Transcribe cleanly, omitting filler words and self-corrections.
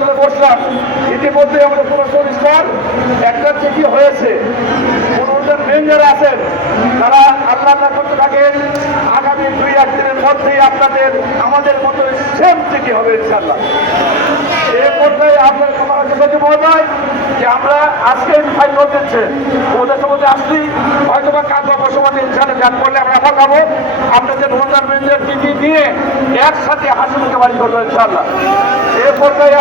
বসলাম, ইতিমধ্যে আমাদের পুরস্কার একটা চিঠি হয়েছে। কোনজন মেম্বার আছেন তারা আল্লাহ করতে থাকেন, আগামী 2-1 দিনের মধ্যেই আপনাদের আমাদের মতো সেম চিঠি হবে ইনশাল্লাহ। এই পর্যায়ে আপনার সমাজে মহোদয় যে আমরা আজকে ফাইল দিচ্ছে ওদের সমাজে আসছি, হয়তো বা কাজ বা বসবাসে ইনশাল্লাহ যান করলে আমরা আবার পাবো আপনাদের রোজার মেম্বার চিঠি দিয়ে একসাথে হাসি মুখে বাড়ি করবো ইনশাল্লাহ। এই পর্যায়ে